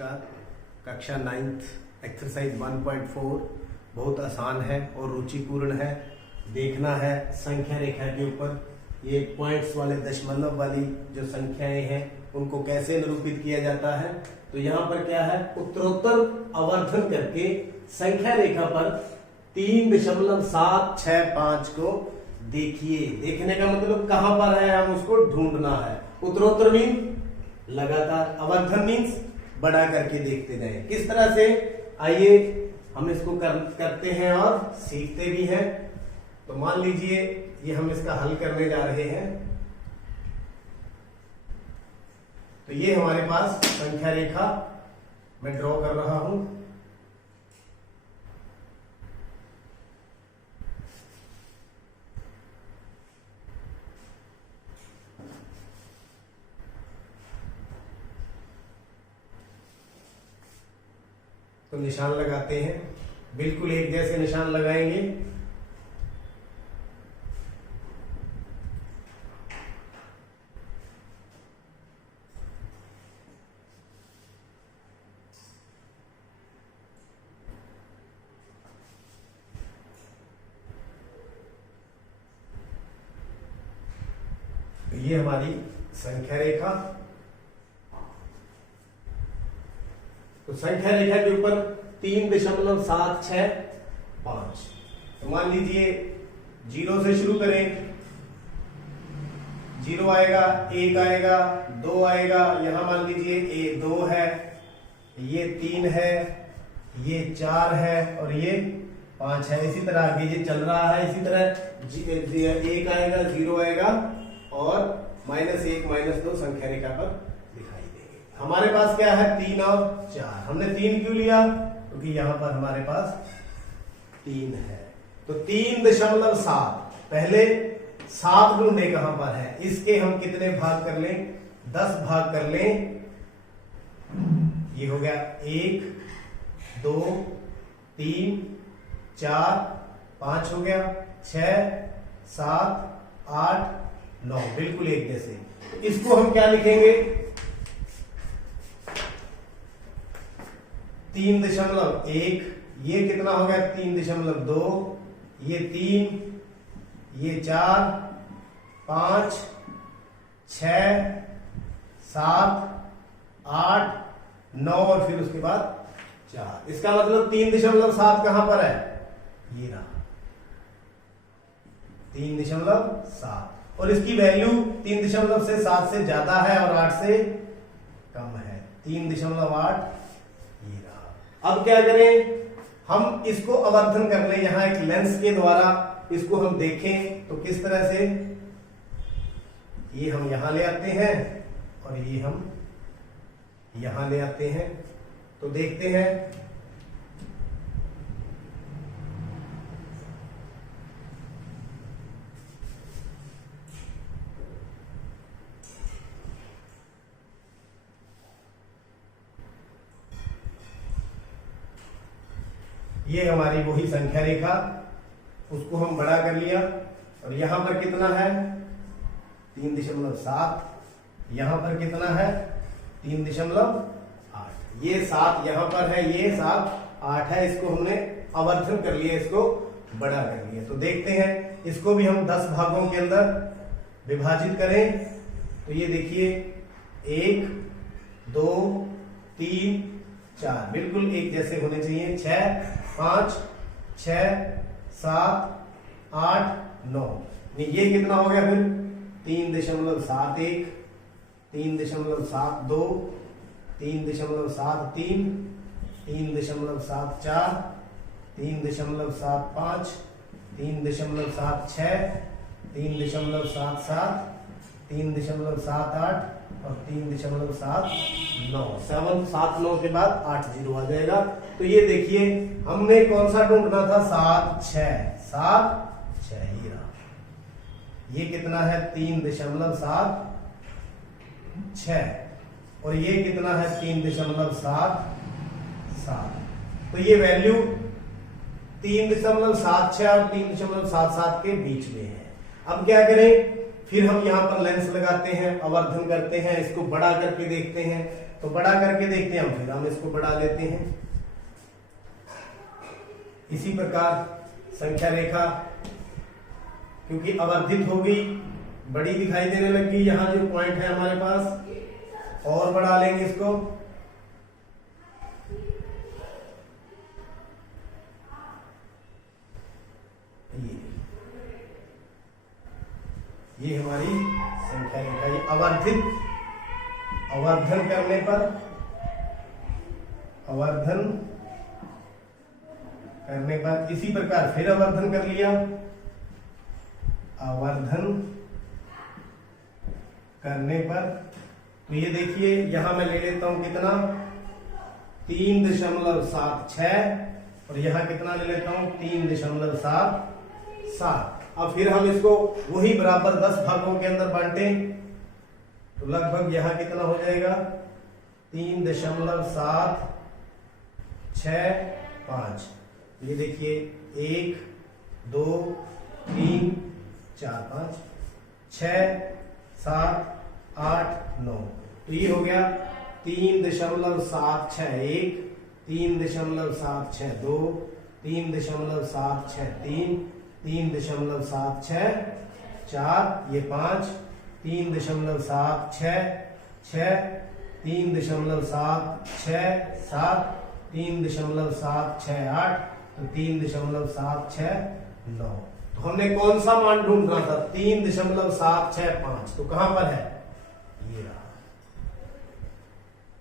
नमस्कार। कक्षा 9th exercise 1.4 बहुत आसान है और रुचिपूर्ण है। देखना है संख्या रेखा के ऊपर ये पॉइंट्स वाले दशमलव वाली जो संख्याएं हैं उनको कैसे निरूपित किया जाता है। तो यहाँ पर क्या है, उत्तरोत्तर आवर्धन करके संख्या रेखा पर 3.765 को देखिए। देखने का मतलब कहां पर है, हम उसको ढूंढना है। उत्तरोत्तर मीन लगातार, आवर्धन मीन्स बढ़ा करके देखते जाएं। किस तरह से, आइए हम इसको करते हैं और सीखते भी हैं। तो मान लीजिए ये हम इसका हल करने जा रहे हैं। तो ये हमारे पास संख्या रेखा मैं ड्रॉ कर रहा हूं। तो निशान लगाते हैं, बिल्कुल एक जैसे निशान लगाएंगे। तो ये हमारी संख्या रेखा। तो संख्या रेखा के ऊपर 3.765। तो मान लीजिए 0 से शुरू करें। 0 आएगा, 1 आएगा, 2 आएगा। यहां मान लीजिए ये 2 है, ये 3 है, ये 4 है और ये 5 है। इसी तरह आगे ये चल रहा है। इसी तरह 1 आएगा, 0 आएगा और -1 -2 संख्या रेखा पर दिखाई देंगे। हमारे पास क्या है, 3 और 4। हमने 3 क्यों लिया, क्योंकि यहां पर हमारे पास 3 है। तो 3.7 पहले 7 ढूंढे कहां पर है। इसके हम कितने भाग कर लें, 10 भाग कर लें। ये हो गया 1 2 3 4 5 हो गया, 6 7 8 9, बिल्कुल एक जैसे। इसको हम क्या लिखेंगे, 3.1। ये कितना हो गया, 3.2। ये 3, ये 4 5 6 7 8 9 और फिर उसके बाद 4। इसका मतलब 3.7 कहां पर है, ये रहा 3.7। और इसकी वैल्यू 3.7 से ज्यादा है और 8 से कम है, 3.8। ये रहा। अब क्या करें, हम इसको आवर्धन कर लें। यहां एक लेंस के द्वारा इसको हम देखें तो किस तरह से, ये हम यहां ले आते हैं और ये हम यहां ले आते हैं। तो देखते हैं। ये हमारी वही संख्या रेखा, उसको हम बड़ा कर लिया। और यहां पर कितना है, 3.7। यहां पर कितना है, 3.8। ये 7 यहां पर है, ये 7 8 है। इसको हमने आवर्धन कर लिया, इसको बड़ा कर लिया। तो देखते हैं, इसको भी हम 10 भागों के अंदर विभाजित करें। तो ये देखिए 1 2 3 4 बिल्कुल एक जैसे होने चाहिए। 6 5 6 7 8 9। ये कितना हो गया फिर, 3.71 3.72 3.73 3.74 3.75 3.76 3.77 3.78 और 3.79। 7 9 के बाद 8 0 आ जाएगा। तो ये देखिए हमने कौन सा ढूंढना था, 7 6 7 6। ये रहा। ये कितना है, 3.76 और ये कितना है, 3.77। तो ये वैल्यू 3.76 और 3.77 के बीच में है। अब क्या करें, फिर हम यहाँ पर लेंस लगाते हैं, अवर्धन करते हैं, इसको बड़ा करके देखते हैं। तो बड़ा करके देखते हैं फिर हम इसको बढ़ा लेते हैं। इसी प्रकार संख्या रेखा क्योंकि अवर्धित हो गई, बड़ी दिखाई देने लगी, यहाँ जो पॉइंट है हमारे पास, और बढ़ा लेंगे इसको। ये हमारी संख्या रेखा, ये अवर्धन करने पर, अवर्धन करने पर इसी प्रकार फिर अवर्धन कर लिया, अवर्धन करने पर तो ये देखिए यहां मैं ले लेता हूं कितना 3.76 और यहां कितना ले लेता हूं 3.77। अब फिर हम इसको वही बराबर 10 भागों के अंदर बांटे तो लगभग यहां कितना हो जाएगा 3.765। ये देखिए 1 2 3 4 5 6 7 8 9 तो ये हो गया 3.761, 3.762, 3.763, 3.764, ये 5, 3.766, 3.767, 3.768 तो 3.769। तो हमने कौन सा मान ढूंढना था 3.765 तो कहां पर है ये रहा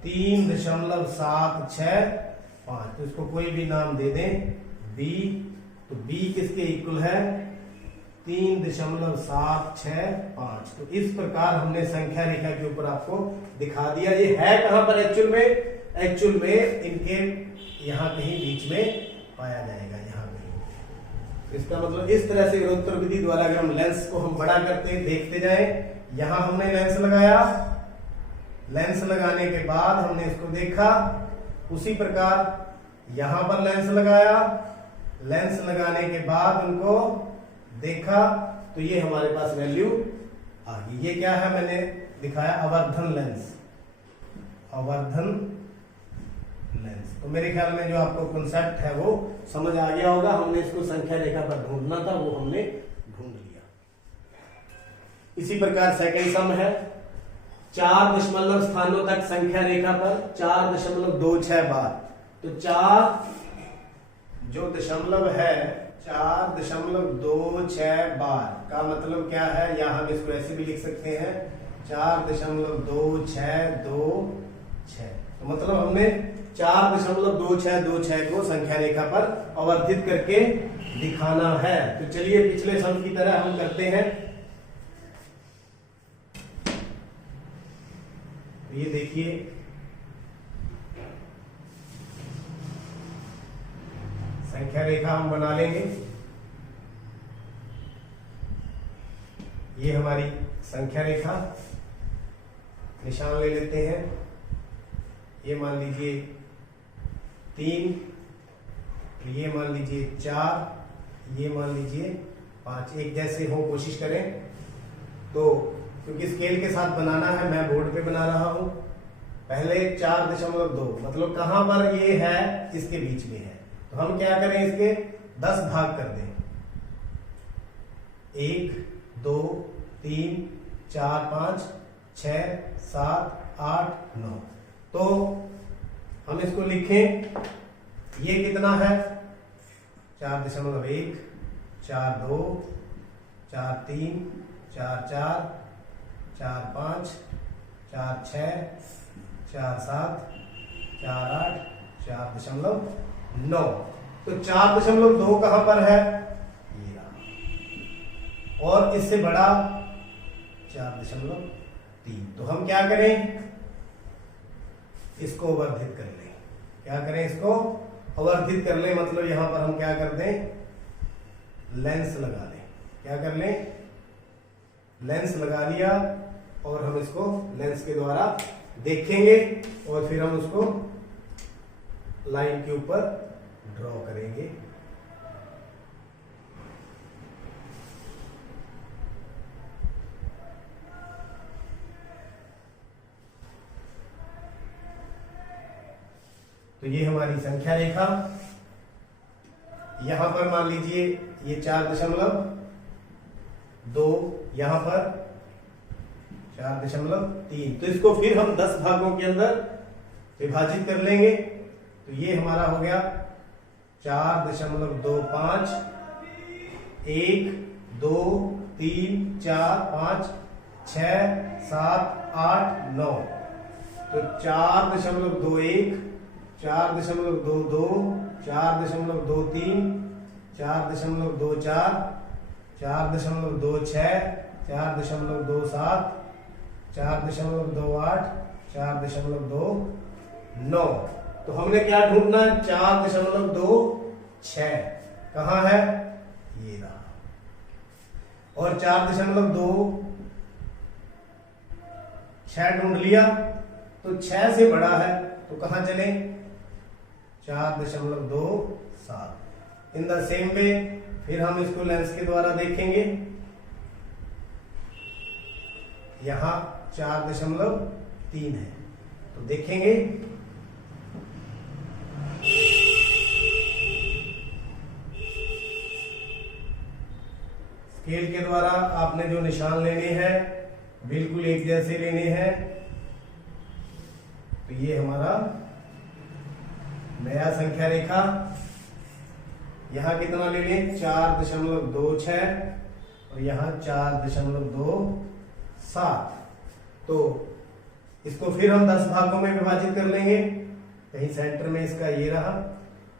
3.765। तो इसको कोई भी नाम दे दें b, तो b किसके इक्वल है 3.765। तो इस प्रकार हमने संख्या रेखा के ऊपर आपको दिखा दिया। ये है कहां पर एक्चुअल में, एक्चुअल में इनके यहां कहीं बीच में पाया जाएगा, यहां कहीं। इसका मतलब इस तरह से विरोत्तर विधि द्वारा अगर हम लेंस को हम बड़ा करते देखते जाए, यहां हमने लेंस लगाया, लेंस लगाने के बाद हमने इसको देखा, उसी प्रकार यहां पर लेंस लगाया, लेंस लगाने के बाद उनको देखा तो ये हमारे पास वैल्यू आ गई। ये क्या है मैंने दिखाया अवर्धन लेंस, अवर्धन लेंस। तो मेरे ख्याल में जो आपको कॉन्सेप्ट है वो समझ आ गया होगा। हमने इसको संख्या रेखा पर ढूंढना था, वो हमने ढूंढ लिया। इसी प्रकार सेकंड सम है 4 दशमलव स्थानों तक संख्या रेखा पर 4.26 बार। तो 4 जो दशमलव है 4.26 बार का मतलब क्या है, या हम इसको ऐसे भी लिख सकते हैं 4.2626। तो मतलब हमने 4.2626 को संख्या रेखा पर अवर्धित करके दिखाना है। तो चलिए पिछले सम की तरह हम करते हैं। ये देखिए संख्या रेखा हम बना लेंगे। ये हमारी संख्या रेखा, निशान ले लेते हैं। ये मान लीजिए 3, ये मान लीजिए 4, ये मान लीजिए 5। एक जैसे हो कोशिश करें। तो क्योंकि स्केल के साथ बनाना है, मैं बोर्ड पे बना रहा हूं। पहले 4.2 मतलब कहां पर ये है, इसके बीच में है। तो हम क्या करें, इसके 10 भाग कर दें। 1 2 3 4 5 6 7 8 9। तो हम इसको लिखें, ये कितना है 4.1 4 2 4 3 4 4 4 5 4 6 4 7 4 8 4.9। तो 4.2 कहां पर है, ये रहा। और इससे बड़ा 4.3। तो हम क्या करें, इसको अवर्धित कर लें। क्या करें, इसको अवर्धित कर लें। मतलब यहां पर हम क्या कर दें, लेंस लगा लें। क्या कर लें, लेंस लगा लिया और हम इसको लेंस के द्वारा देखेंगे और फिर हम उसको लाइन के ऊपर ड्रॉ करेंगे। तो ये हमारी संख्या रेखा। यहां पर मान लीजिए ये 4.2, यहां पर 4.3। तो इसको फिर हम 10 भागों के अंदर विभाजित कर लेंगे। तो ये हमारा हो गया 4.25, 1 2 3 4 5 6 7 8 9। तो 4.21, 4.22, 4.23, 4.24, 4.26, 4.27, 4.28, 4.29। तो हमने क्या ढूंढना है? 4.26 कहां है? ये रहा। और 4.26 ढूंढ लिया। तो 6 से बड़ा है तो कहां चले? 4.27। इन द सेम वे फिर हम इसको लेंस के द्वारा देखेंगे। यहां 4.3 है तो देखेंगे स्केल के द्वारा आपने जो निशान लेने हैं बिल्कुल एक जैसे लेने हैं। तो ये हमारा नया संख्या रेखा। यहां कितना ले लें? 4.26 और यहां 4.27। तो इसको फिर हम 10 भागों में विभाजित कर लेंगे। कहीं सेंटर में इसका ये रहा।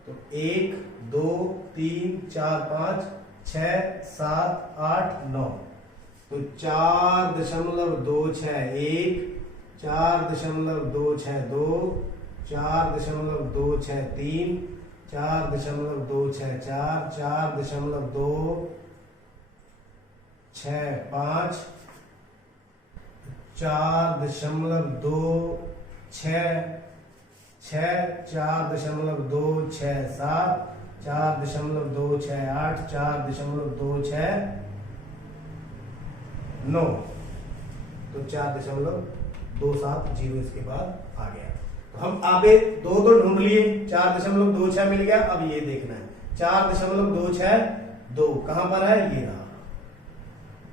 तो 1 2 3 4 5 6 7 8 9। तो 4.261, 4.262, 4.263, 4.264, 4.265, 4.266, 4.267, 4.268, 4.269। तो 4.270 इसके बाद आ गया। तो हम आगे दो ढूंढ लिए। 4.26 मिल गया। अब ये देखना है 4.262 कहां पर है? ये रहा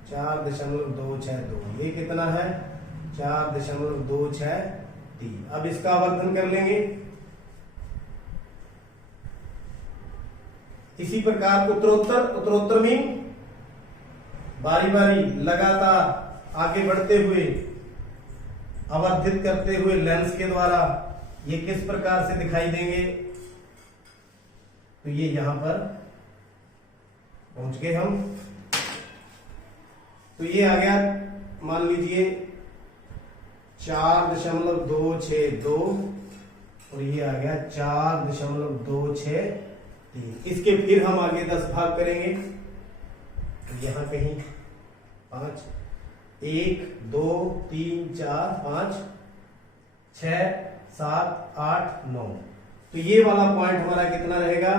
4.262। ये कितना है? 4.263। अब इसका आवर्धन कर लेंगे। इसी प्रकार उत्तरोत्तर में बारी बारी लगातार आगे बढ़ते हुए आवर्धित करते हुए लेंस के द्वारा ये किस प्रकार से दिखाई देंगे? तो ये यहां पर पहुंच गए हम। तो ये आ गया मान लीजिए 4.262 और ये आ गया 4.263। इसके फिर हम आगे 10 भाग करेंगे। तो यहां कहीं 5 1 2 3 4 5 6 7 8 9। तो ये वाला पॉइंट हमारा कितना रहेगा?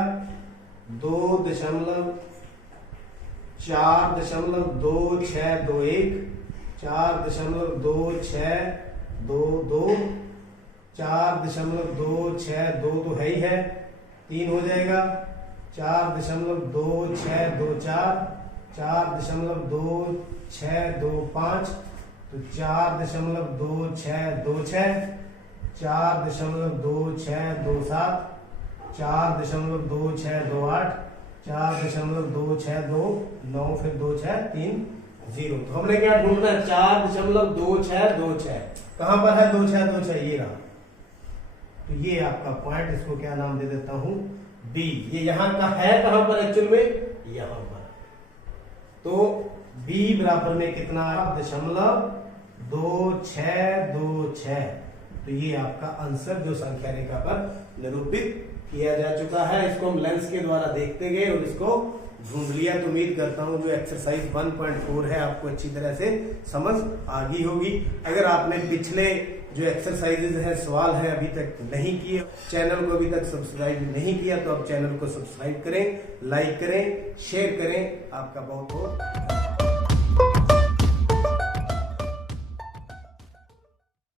2.42621, 4.2622, 4.262 तो है ही है, 3 हो जाएगा। 4.2624, 4.2625, तो 4.2626, 4.2627, 4.2628, 4.2629, फिर 2630। तो हमने क्या ढूंढना है? 4.2626। कहां पर है 2626? ये रहा। तो ये आपका पॉइंट, इसको क्या नाम दे देता हूं? बी। ये यहां का है कहां पर एक्चुअल में? यहां पर। तो बी बराबर में कितना? 0.2626। तो ये आपका आंसर जो संख्या रेखा पर निरूपित किया जा चुका है। इसको हम लेंस के द्वारा देखते गए और इसको ढूंढ लिया। तो उम्मीद करता हूं जो एक्सरसाइज 1.4 है आपको अच्छी तरह से समझ आ गई होगी। अगर आपने पिछले जो एक्सरसाइजेज हैं, सवाल हैं, अभी तक नहीं किए, चैनल को अभी तक सब्सक्राइब नहीं किया, तो आप चैनल को सब्सक्राइब करें, लाइक करें, शेयर करें। आपका बहुत बहुत